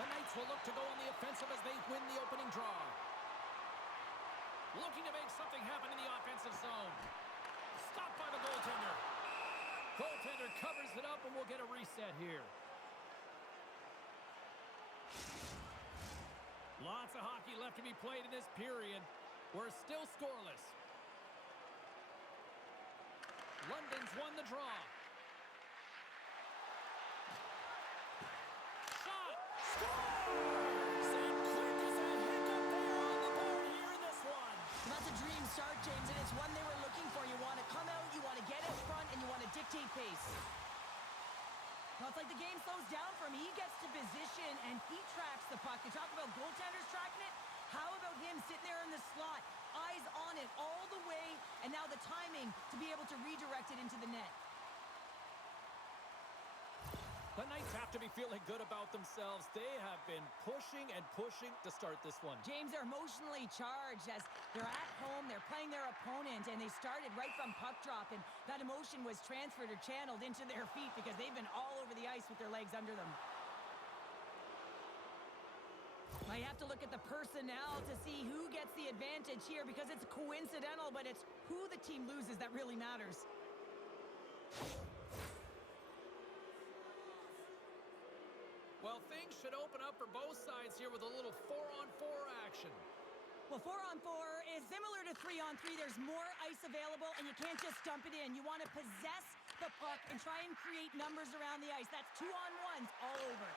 The Knights will look to go on the offensive as they win the opening draw. Looking to make something happen in the offensive zone. Stopped by the goaltender. Goaltender covers it up, and we'll get a reset here. Lots of hockey left to be played in this period. We're still scoreless. London's won the draw. Shot! Scores! And quick as a hiccup there on the board here in this one. That's a dream start, James, and it's one they were looking for. You want to come out, you want to get out front, and you want to dictate pace. Well, it's like the game slows down for him. He gets to position, and he tracks the puck. You talk about goaltenders tracking it. How about him sitting there in the slot, eyes on it all the way, and now the timing to be able to redirect it into the net. The Knights have to be feeling good about themselves. They have been pushing and pushing to start this one. James, they're emotionally charged as they're at home, they're playing their opponent, and they started right from puck drop, and that emotion was transferred or channeled into their feet because they've been all over the ice with their legs under them. Now you have to look at the personnel to see who gets the advantage here because it's coincidental, but it's who the team loses that really matters. Well, things should open up for both sides here with a little 4-on-4 action. Well, 4-on-4 is similar to 3-on-3. There's more ice available, and you can't just dump it in. You want to possess the puck and try and create numbers around the ice. That's 2-on-1s all over.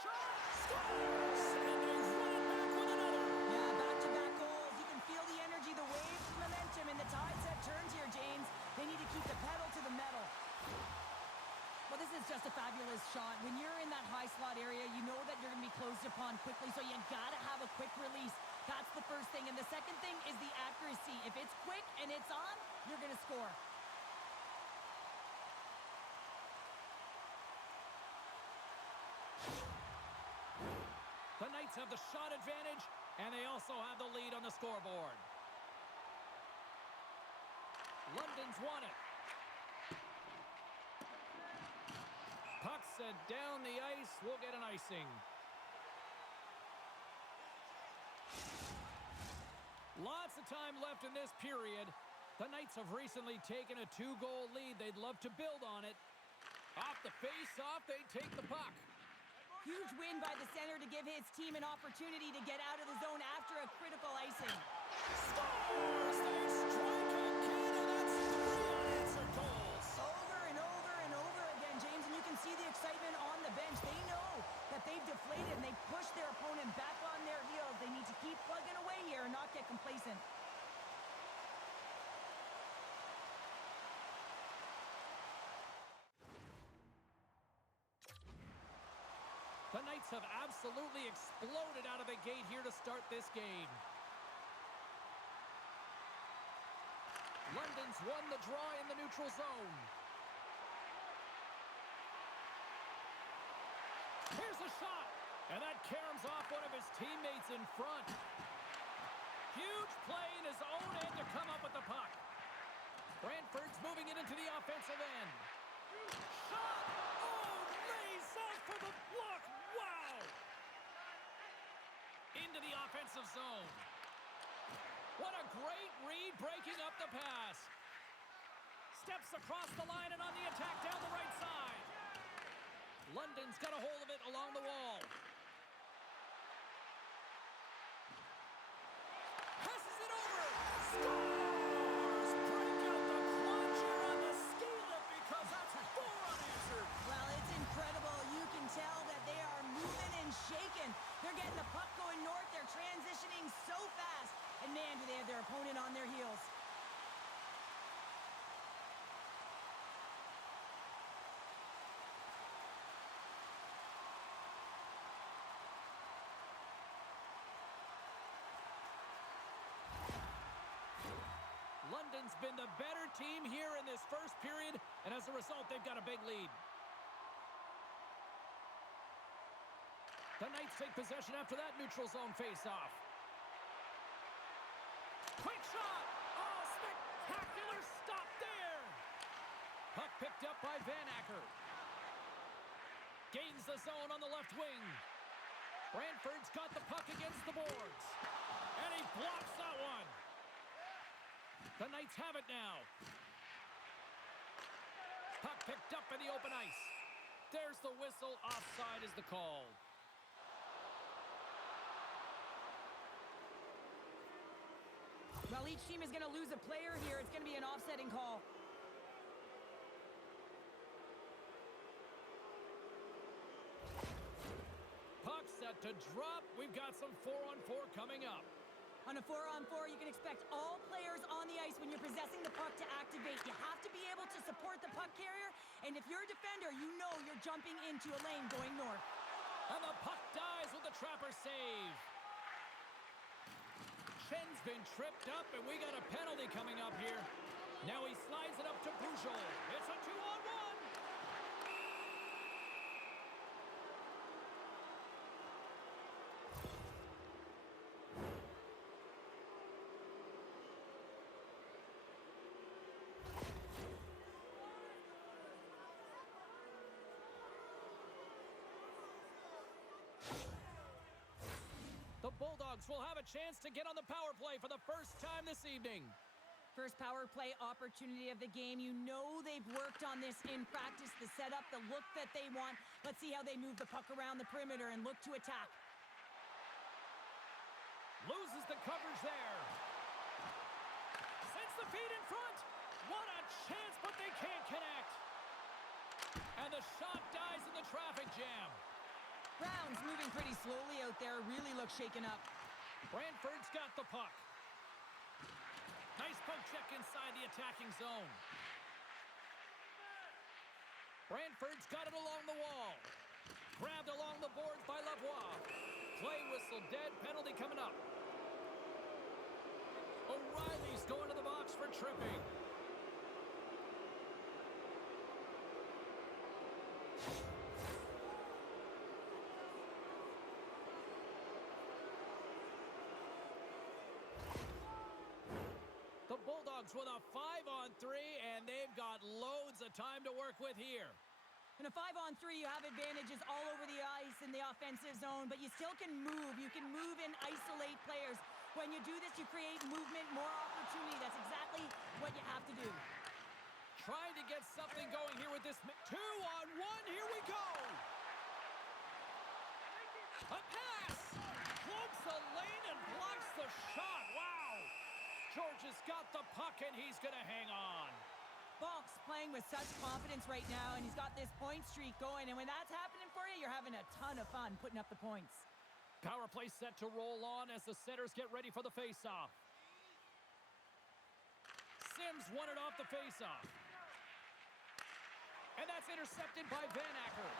Shot! Scores! And they run it back with another. Yeah, back-to-back goals. You can feel the energy, the waves, the momentum, and the tides have turned here, James. They need to keep the pedal to the metal. Well, this is just a fabulous shot. When you're in that high slot area, you know that you're going to be closed upon quickly, so you got to have a quick release. That's the first thing. And the second thing is the accuracy. If it's quick and it's on, you're going to score. The Knights have the shot advantage, and they also have the lead on the scoreboard. London's won it. Puck sent down the ice. We'll get an icing. Lots of time left in this period. The Knights have recently taken a 2-goal lead. They'd love to build on it. Off the face-off, they take the puck. Huge win by the center to give his team an opportunity to get out of the zone after a critical icing. Scores! They strike again, and that's 3 unanswered goals. Over and over and over again, James, and you can see the excitement on the bench. They know that they've deflated and they've pushed their opponent back on their heels. They need to keep plugging away here and not get complacent. The Knights have absolutely exploded out of the gate here to start this game. London's won the draw in the neutral zone. Here's a shot, and that caroms off one of his teammates in front. Huge play in his own end to come up with the puck. Brantford's moving it into the offensive end. Shot! Oh, lays off for the block. Wow! Into the offensive zone. What a great read breaking up the pass. Steps across the line and on the attack down the right side. London's got a hold of it along the wall. Passes it over. Scores! Break out the clutch here on the ski lift because that's 4 unanswered. Well, it's incredible. You can tell that they are moving and shaking. They're getting the puck going north. They're transitioning so fast. And man, do they have their opponent on their heels. London's been the better team here in this first period, and as a result, they've got a big lead. The Knights take possession after that neutral zone face-off. Quick shot! Oh, spectacular stop there! Puck picked up by Van Acker. Gains the zone on the left wing. Brantford's got the puck against the boards. And he blocks that one. The Knights have it now. Puck picked up in the open ice. There's the whistle. Offside is the call. Well, each team is going to lose a player here. It's going to be an offsetting call. Puck set to drop. We've got some 4-on-4 coming up. On a 4-on-4, you can expect all players on the ice when you're possessing the puck to activate. You have to be able to support the puck carrier, and if you're a defender, you know you're jumping into a lane going north. And the puck dies with the trapper save. Chen's been tripped up, and we got a penalty coming up here. Now he slides it up to Pujol. It's a 2-on-1. The Bulldogs will have a chance to get on the power play for the first time this evening. First power play opportunity of the game. You know they've worked on this in practice, the setup, the look that they want. Let's see how they move the puck around the perimeter and look to attack. Loses the coverage there. Sends the feed in front. What a chance, but they can't connect. And the shot dies in the traffic jam. Brown's moving pretty slowly out there, really looks shaken up. Brantford's got the puck. Nice poke check inside the attacking zone. Brantford's got it along the wall. Grabbed along the boards by Lavoie. Play whistle dead, penalty coming up. O'Reilly's going to the box for tripping. The Bulldogs with a 5-on-3, and they've got loads of time to work with here. In a 5-on-3, you have advantages all over the ice in the offensive zone, but you still can move. You can move and isolate players. When you do this, you create movement, more opportunity. That's exactly what you have to do. Trying to get something going here with this 2-on-1. Here we go. A pass. Cloaks the lane and blocks the shot. Wow. George has got the puck, and he's going to hang on. Balk's playing with such confidence right now, and he's got this point streak going. And when that's happening for you, you're having a ton of fun putting up the points. Power play set to roll on as the setters get ready for the faceoff. Sims won it off the faceoff. And that's intercepted by Van Acker.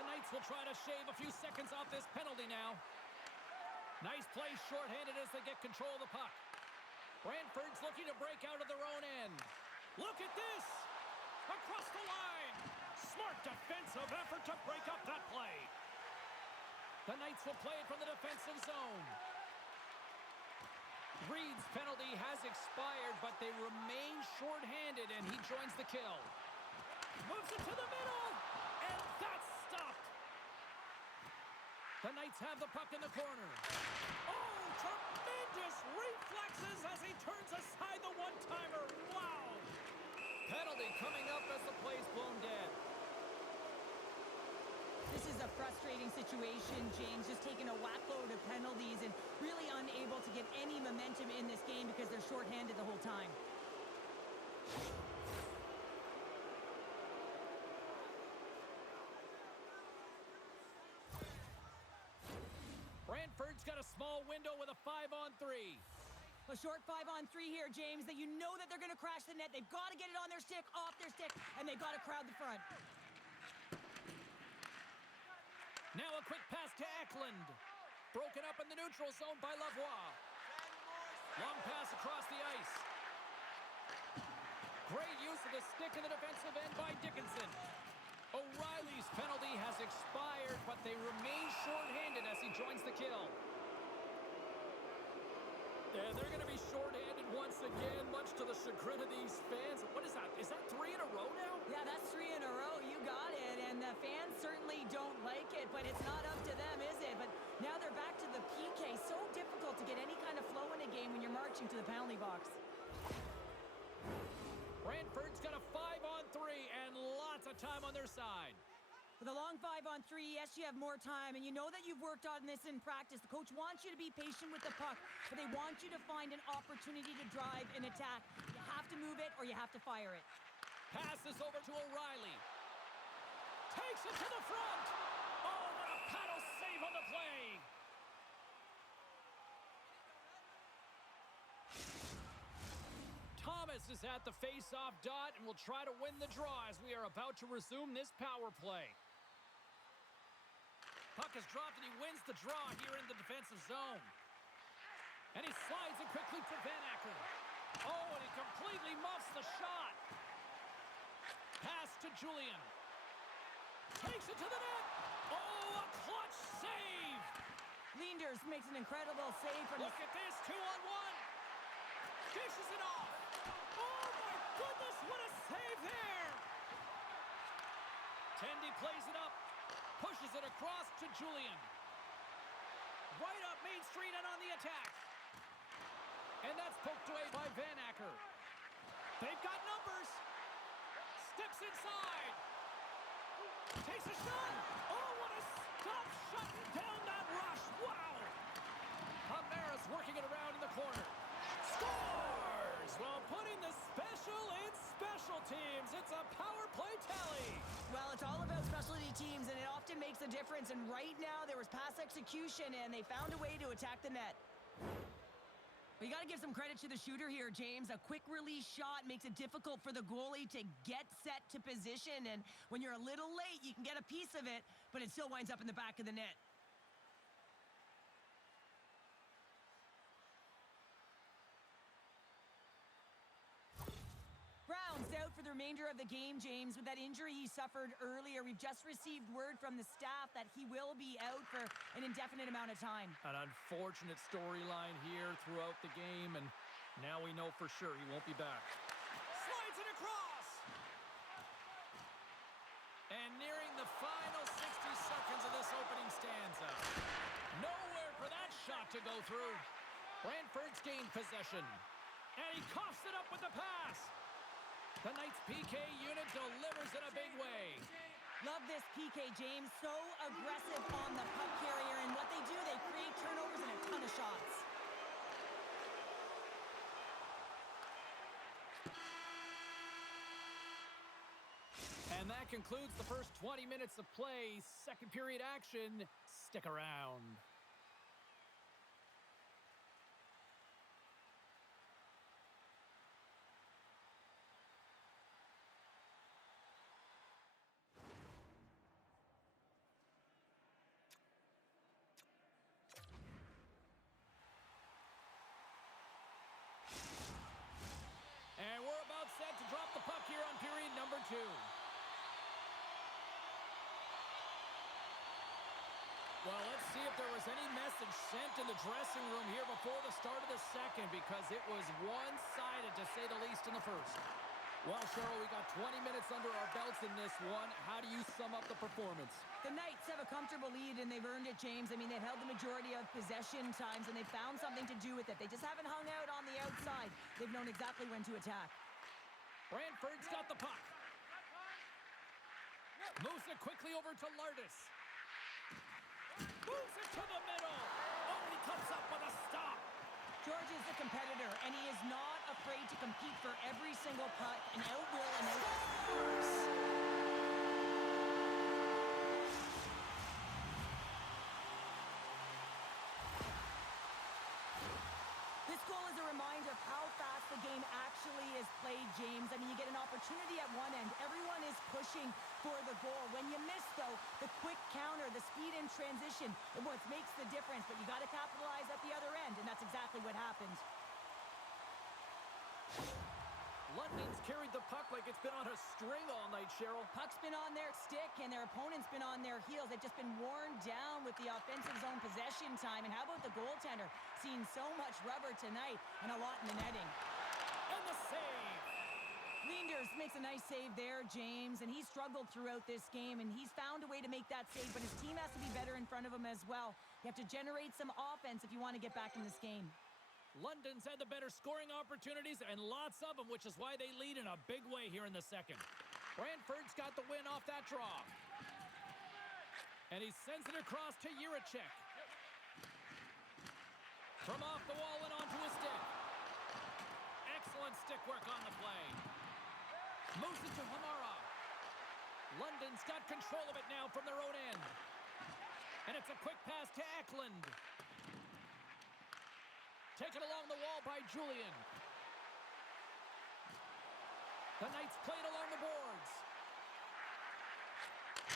The Knights will try to shave a few seconds off this penalty now. Nice play shorthanded as they get control of the puck. Brantford's looking to break out of their own end. Look at this! Across the line! Smart defensive effort to break up that play. The Knights will play it from the defensive zone. Reed's penalty has expired, but they remain shorthanded, and he joins the kill. Moves it to the middle, and that's stopped. The Knights have the puck in the corner. Oh, tremendous reflexes as he turns aside the one-timer. Wow! Penalty coming up as the play's blown dead. This is a frustrating situation, James, just taking a whackload of penalties and really unable to get any momentum in this game because they're shorthanded the whole time. Brantford's got a small window with a 5-on-3. A short 5-on-3 here, James, that you know that they're going to crash the net. They've got to get it on their stick, off their stick, and they've got to crowd the front. Now a quick pass to Eklund. Broken up in the neutral zone by Lavoie. Long pass across the ice. Great use of the stick in the defensive end by Dickinson. O'Reilly's penalty has expired, but they remain shorthanded as he joins the kill. And they're going to be shorthanded once again, much to the chagrin of these fans. What is that? Is that 3 in a row now? Yeah, that's 3 in a row. You got it. And the fans certainly don't like it. but it's not up to them, is it? But now they're back to the PK. So difficult to get any kind of flow in a game when you're marching to the penalty box. Brantford's got a 5-on-3 and lots of time on their side. With a long 5-on-3, yes, you have more time, and you know that you've worked on this in practice. The coach wants you to be patient with the puck, but they want you to find an opportunity to drive and attack. You have to move it or you have to fire it. Passes over to O'Reilly. Takes it to the front. Oh, what a paddle save on the play. Thomas is at the face-off dot and will try to win the draw as we are about to resume this power play. Puck is dropped and he wins the draw here in the defensive zone. And he slides it quickly to Van Acker. Oh, and he completely muffs the shot. Pass to Julian. Takes it to the net. Oh, a clutch save. Leenders makes an incredible save from Look at this, 2-on-1. Dishes it off. Oh, my goodness, what a save there. Tendy plays it up. Pushes it across to Julian. Right up Main Street and on the attack. And that's poked away by Van Acker. They've got numbers. Steps inside. Takes a shot. Oh, what a stop, shutting down that rush. Wow. Hamara's working it around in the corner. Scores while putting the special in special teams. It's a power play tally. Well, it's all about specialty teams, and it often makes a difference. And right now, there was pass execution, and they found a way to attack the net. But you got to give some credit to the shooter here, James. A quick release shot makes it difficult for the goalie to get set to position. And when you're a little late, you can get a piece of it, but it still winds up in the back of the net. Brown's out for the remainder of the game, James. With that injury he suffered earlier, we've just received word from the staff that he will be out for an indefinite amount of time. An unfortunate storyline here throughout the game, and now we know for sure he won't be back. Slides it across! And nearing the final 60 seconds of this opening stanza. Nowhere for that shot to go through. Brantford's gained possession. And he coughs it up with the pass. The Knights PK unit delivers in a big way. Love this PK, James. So aggressive on the puck carrier, and what they do, they create turnovers and a ton of shots. And that concludes the first 20 minutes of play. Second period action. Stick around. And we're about set to drop the puck here on period number 2. Well, let's see if there was any message sent in the dressing room here before the start of the second, because it was one-sided, to say the least, in the first. Well, Cheryl, we got 20 minutes under our belts in this one. How do you sum up the performance? The Knights have a comfortable lead, and they've earned it, James. I mean, they've held the majority of possession times, and they've found something to do with it. They just haven't hung out on the outside. They've known exactly when to attack. Brantford's got the puck. Moves it quickly over to Lardis. Moves it to the middle. Oh, he comes up with a stop. George is the competitor, and he is not afraid to compete for every single puck and outwill and out. This goal is a reminder of how fast the game actually is played, James. I mean, you get an opportunity at one end. Everyone is pushing for the goal. When you miss, though, the quick counter, the speed in transition, is what makes the difference. But you got to capitalize at the other end, and that's exactly what happened. London's carried the puck like it's been on a string all night, Cheryl. Puck's been on their stick, and their opponent's been on their heels. They've just been worn down with the offensive zone possession time. And how about the goaltender? Seeing so much rubber tonight and a lot in the netting. And the save. Leenders makes a nice save there, James, and he struggled throughout this game, and he's found a way to make that save, but his team has to be better in front of him as well. You have to generate some offense if you want to get back in this game. London's had the better scoring opportunities, and lots of them, which is why they lead in a big way here in the second. Brantford's got the win off that draw. And he sends it across to Juracek. From off the wall and onto his stick. Excellent stick work on the play. Moves it to Hamara. London's got control of it now from their own end. And it's a quick pass to Eklund. Taken along the wall by Julian. The Knights played along the boards.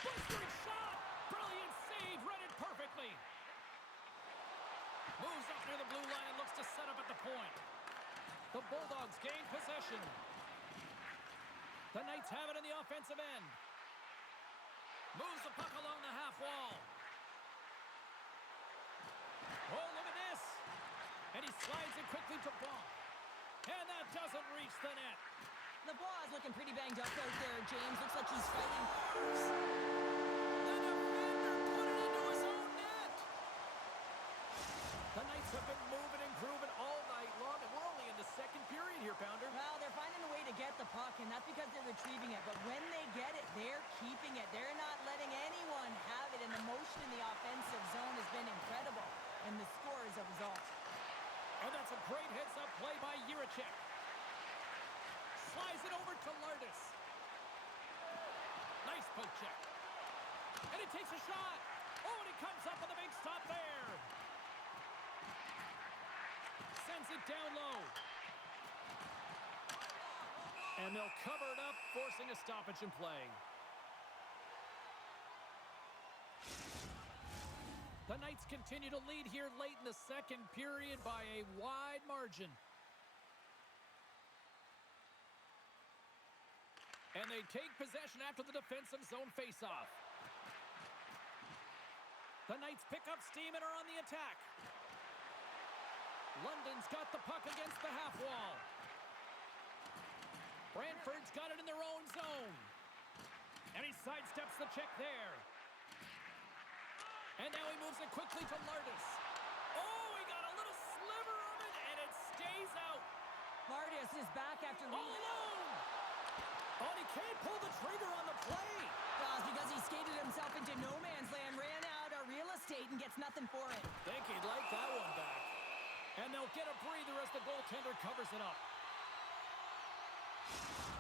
Blistering shot! Brilliant save, read it perfectly. Moves up near the blue line and looks to set up at the point. The Bulldogs gain possession. The Knights have it in the offensive end. Moves the puck along the half wall. Oh, look at this. And he slides it quickly to Bonk. And that doesn't reach the net. LeBlanc is looking pretty banged up out there, James. Looks like he's fighting. The defender put it into his own net. The Knights have been moving and grooving all night long, and we're only in the second period here, Pounder. Well, they're finding a way to get the puck, and that's because they're retrieving it. But when they get it, they're keeping it. They're not letting anyone have it, and the motion in the offensive zone has been incredible. And the score is a result. And that's a great heads-up play by Juracek. Slides it over to Lardis. Nice poke check. And he takes a shot. Oh, and he comes up with a big stop there. Sends it down low. And they'll cover it up, forcing a stoppage in play. The Knights continue to lead here late in the second period by a wide margin. And they take possession after the defensive zone faceoff. The Knights pick up steam and are on the attack. London's got the puck against the half wall. Brantford's got it in their own zone. And he sidesteps the check there. And now he moves it quickly to Lardis. Oh, he got a little sliver of it, and it stays out. Lardis is back after All alone. Oh, and he can't pull the trigger on the play. Well, it's because he skated himself into no man's land, ran out of real estate, and gets nothing for it. Think he'd like that one back. And they'll get a breather as the goaltender covers it up.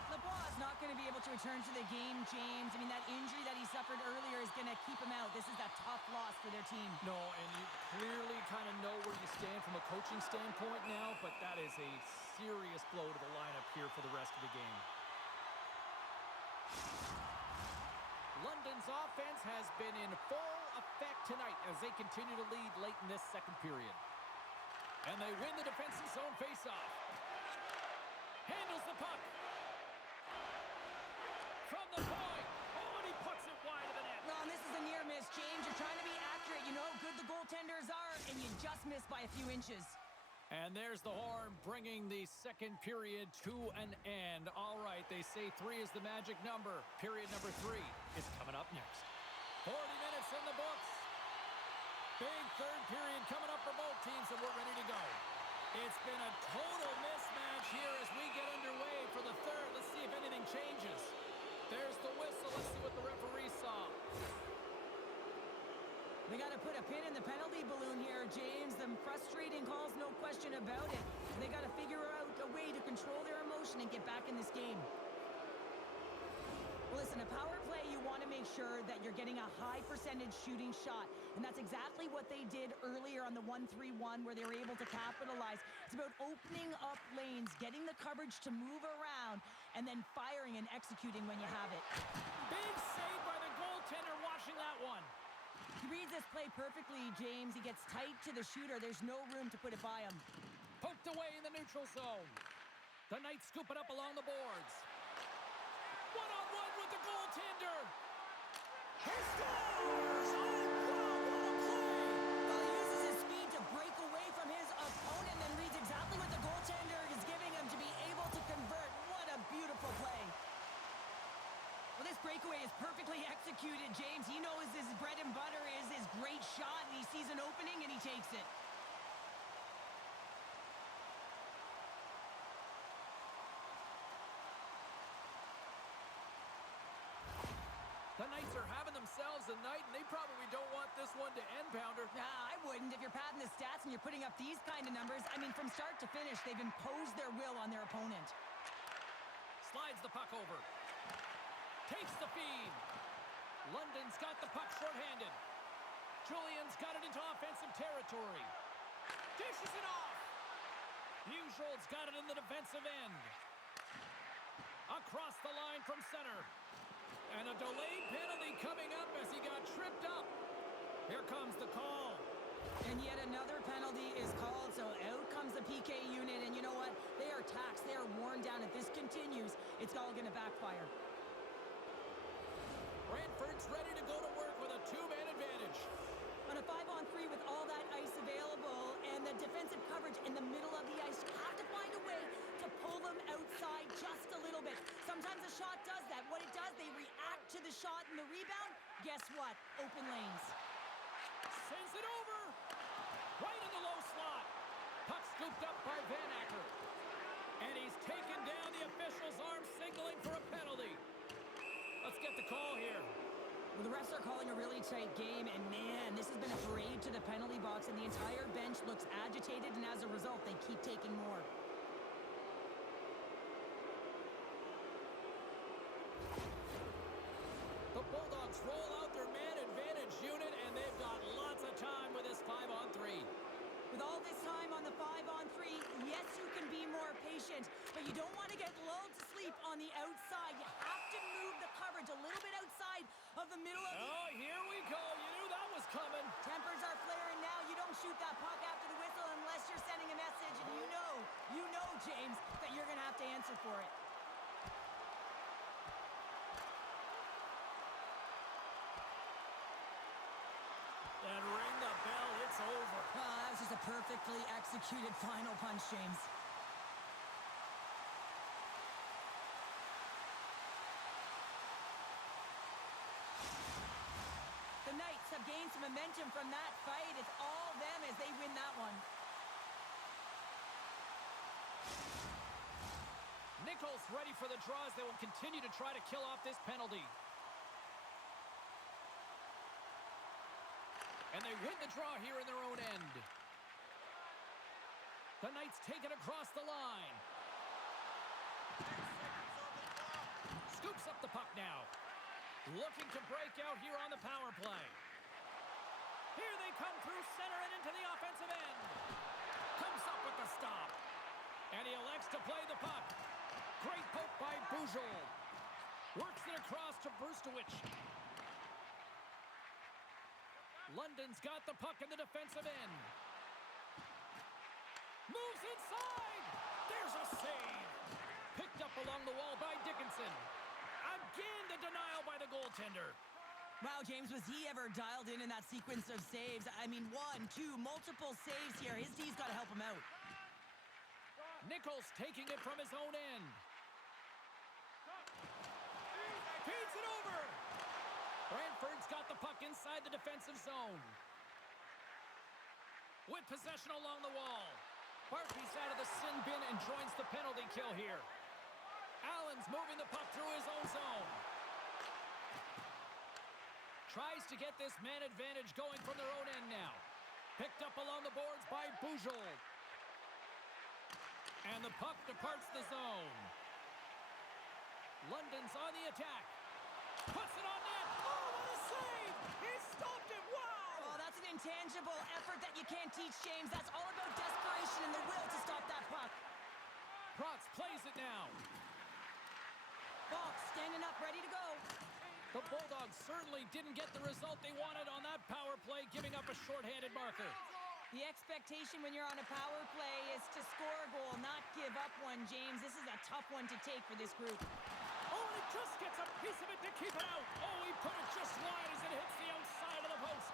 LeBlanc is not going to be able to return to the game, James. I mean, that injury that he suffered earlier is going to keep him out. This is a tough loss for their team. No, and you clearly kind of know where you stand from a coaching standpoint now, but that is a serious blow to the lineup here for the rest of the game. London's offense has been in full effect tonight as they continue to lead late in this second period. And they win the defensive zone faceoff. Handles the puck. From the point. Oh, and he puts it wide of the net. Well, and this is a near miss, James. You're trying to be accurate. You know how good the goaltenders are, and you just miss by a few inches. And there's the horn bringing the second period to an end. All right, they say 3 is the magic number. Period number 3 is coming up next. 40 minutes in the books. Big third period coming up for both teams, and we're ready to go. It's been a total mismatch here as we get underway for the third. Let's see if anything changes. There's the whistle. Let's see what the referee saw. They got to put a pin in the penalty balloon here, James. The frustrating calls, no question about it. They got to figure out a way to control their emotion and get back in this game. Well, listen, a power play, you want to make sure that you're getting a high percentage shooting shot. And that's exactly what they did earlier on the 1-3-1 where they were able to capitalize. It's about opening up lanes, getting the coverage to move around, and then firing and executing when you have it. Big save by the goaltender watching that one. He reads this play perfectly, James. He gets tight to the shooter. There's no room to put it by him. Poked away in the neutral zone. The Knights scoop it up along the boards. One-on-one with the goaltender. He scores! Oh, wow, what a play! Well, he uses his speed to break away from his opponent and reads exactly what the goaltender is giving him to be able to convert. What a beautiful play. executed, James. He knows his bread and butter is his great shot, and he sees an opening, and he takes it. The Knights are having themselves a night, and they probably don't want this one to end, Pounder. I wouldn't. If you're padding the stats and you're putting up these kind of numbers, I mean, from start to finish, they've imposed their will on their opponent. Slides the puck over. Takes the feed. London's got the puck shorthanded. Julian's got it into offensive territory. Dishes it off. Bujold's got it in the defensive end. Across the line from center. And a delayed penalty coming up as he got tripped up. Here comes the call. And yet another penalty is called, so out comes the PK unit. And you know what? They are taxed. They are worn down. If this continues, it's all going to backfire. Brantford's ready to go to work with a two-man advantage. On a 5-on-3 with all that ice available and the defensive coverage in the middle of the ice, you have to find a way to pull them outside just a little bit. Sometimes a shot does that. What it does, they react to the shot and the rebound. Guess what? Open lanes. Sends it over. Right in the low slot. Puck scooped up by Van Acker. And he's taken down. The official's arm signaling for a penalty. Let's get the call here. Well, the refs are calling a really tight game, and man, this has been a parade to the penalty box, and the entire bench looks agitated, and as a result, they keep taking more. The Bulldogs roll out their man advantage unit, and they've got lots of time with this 5-on-3. With all this time on the 5-on-3, yes, you can be more patient, but you don't want to get lulled to sleep on the outside. You have to move the coverage a little bit outside of the middle of the... Oh, here we go. You knew that was coming. Tempers are flaring now. You don't shoot that puck after the whistle unless you're sending a message, and you know, James, that you're going to have to answer for it. And ring the bell. It's over. That was just a perfectly executed final punch, James. The Knights have gained some momentum from that fight. It's all them as they win that one. Nichols ready for the draws. They will continue to try to kill off this penalty. And they win the draw here in their own end. The Knights take it across the line. Scoops up the puck now. Looking to break out here on the power play. Here they come through center and into the offensive end. Comes up with the stop. And he elects to play the puck. Great poke by Bujold. Works it across to Brustowicz. London's got the puck in the defensive end. Moves inside. There's a save. Picked up along the wall by Dickinson. Again, the denial by the goaltender. Wow, James, was he ever dialed in that sequence of saves? I mean, 1, 2, multiple saves here. His D's got to help him out. Nichols taking it from his own end. Feeds it over. Brantford's got the puck inside the defensive zone. With possession along the wall. Barkley's out of the sin bin and joins the penalty kill here. Allen's moving the puck through his own zone. Tries to get this man advantage going from their own end now. Picked up along the boards by Bujold. And the puck departs the zone. London's on the attack. Puts it on net. Oh, what a save! He stopped it. Wow! Oh, that's an intangible effort that you can't teach, James. That's all about desperation and the will to stop that puck. Protz plays it now. Fox standing up, ready to go. The Bulldogs certainly didn't get the result they wanted on that power play, giving up a shorthanded marker. The expectation when you're on a power play is to score a goal, not give up one, James. This is a tough one to take for this group. Oh, and he just gets a piece of it to keep it out. Oh, he put it just wide as it hits the outside of the post.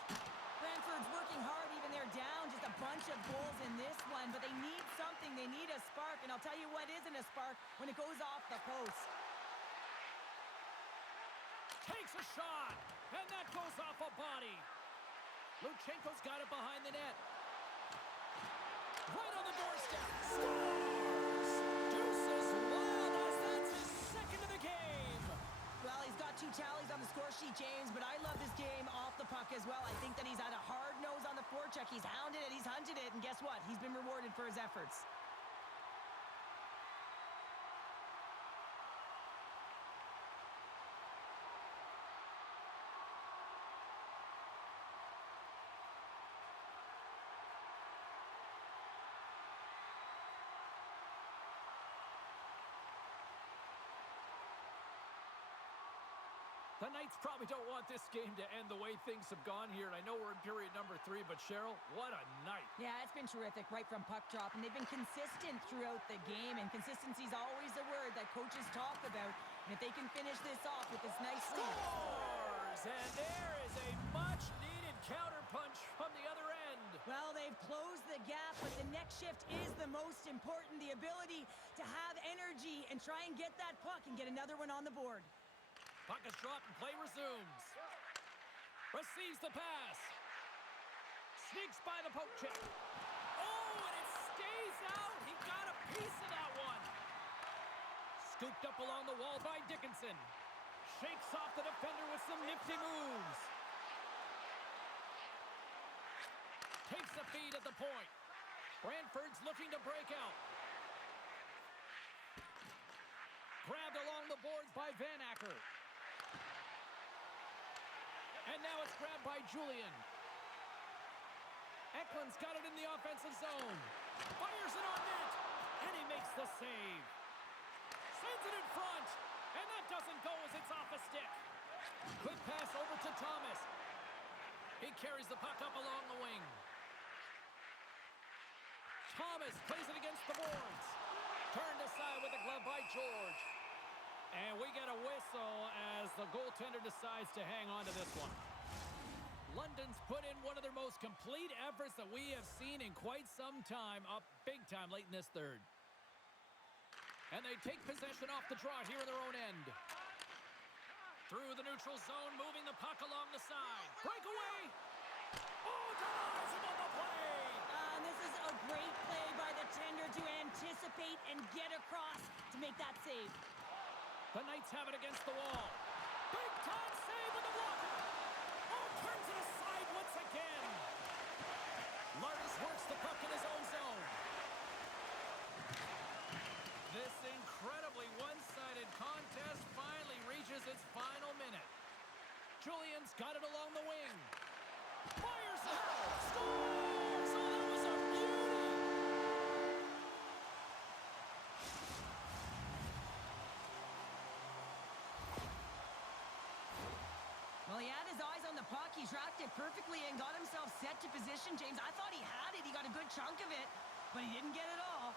Brantford's working hard, even they're down just a bunch of goals in this one, but they need something. They need a spark, and I'll tell you what isn't a spark when it goes off the post. Takes a shot, and that goes off a body. Luchenko's got it behind the net. Right on the doorstep. Scores! Deuces wild as that's his second of the game. Well, he's got 2 tallies on the score sheet, James, but I love this game off the puck as well. I think that he's had a hard nose on the forecheck. He's hounded it, he's hunted it, and guess what? He's been rewarded for his efforts. The Knights probably don't want this game to end the way things have gone here. And I know we're in period number 3, but Cheryl, what a night. Yeah, it's been terrific right from puck drop, and they've been consistent throughout the game, and consistency is always a word that coaches talk about. And if they can finish this off with this nice lead. Scores! And there is a much-needed counterpunch from the other end. Well, they've closed the gap, but the next shift is the most important. The ability to have energy and try and get that puck and get another one on the board. Puck is dropped and play resumes. Receives the pass. Sneaks by the poke check. Oh, and it stays out. He got a piece of that one. Scooped up along the wall by Dickinson. Shakes off the defender with some nifty moves. Takes the feed at the point. Brantford's looking to break out. Grabbed along the boards by Van Acker. And now it's grabbed by Julian. Eklund's got it in the offensive zone. Fires it on net. And he makes the save. Sends it in front. And that doesn't go as it's off a stick. Quick pass over to Thomas. He carries the puck up along the wing. Thomas plays it against the boards. Turned aside with the glove by George. And we get a whistle as the goaltender decides to hang on to this one. London's put in one of their most complete efforts that we have seen in quite some time, up big time late in this third. And they take possession off the draw here in their own end. Through the neutral zone, moving the puck along the side. Breakaway! Oh, denies him on the play! This is a great play by the tender to anticipate and get across to make that save. The Knights have it against the wall. Big time save with the blocker. Oh, turns it aside once again. Lardis works the puck in his own zone. This incredibly one-sided contest finally reaches its final minute. Julian's got it along the wing. Fires it. Scores! Oh, that was a beauty. Well, he had his eyes on the puck. He tracked it perfectly and got himself set to position, James. I thought he had it. He got a good chunk of it, but he didn't get it all.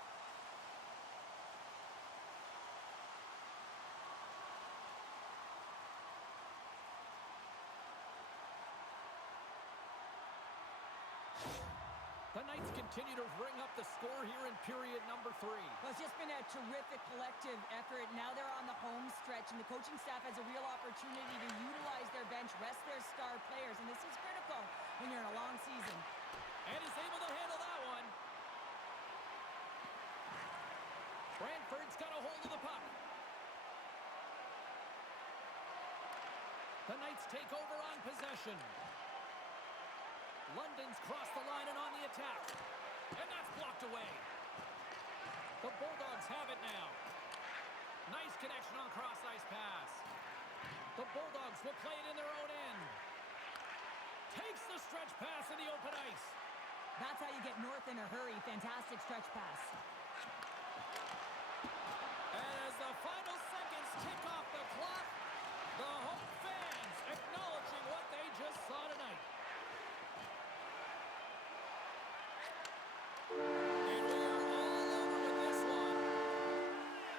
The Knights continue to ring up the score here in period number 3. Well, it's just been a terrific collective effort. Now they're on the home stretch, and the coaching staff has a real opportunity to utilize their bench, rest their star players, and this is critical when you're in a long season. And is able to handle that one. Brantford's got a hold of the puck. The Knights take over on possession. London's crossed the line and on the attack. And that's blocked away. The Bulldogs have it now. Nice connection on cross-ice pass. The Bulldogs will play it in their own end. Takes the stretch pass in the open ice. That's how you get north in a hurry. Fantastic stretch pass. As the final seconds tick off the clock, the home fans acknowledging what they just saw tonight. And we are all over with this one.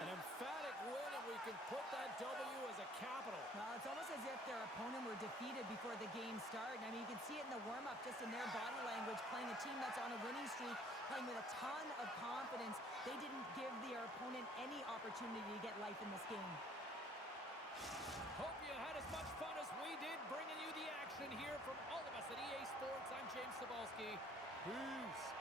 An emphatic win, and we can put that W as a capital. Well, it's almost as if their opponent were defeated before the game started. I mean, you can see it in the warm-up, just in their body language, playing a team that's on a winning streak, playing with a ton of confidence. They didn't give their opponent any opportunity to get life in this game. Hope you had as much fun as we did bringing you the action here from all of us at EA Sports. I'm James Cebulski. Peace.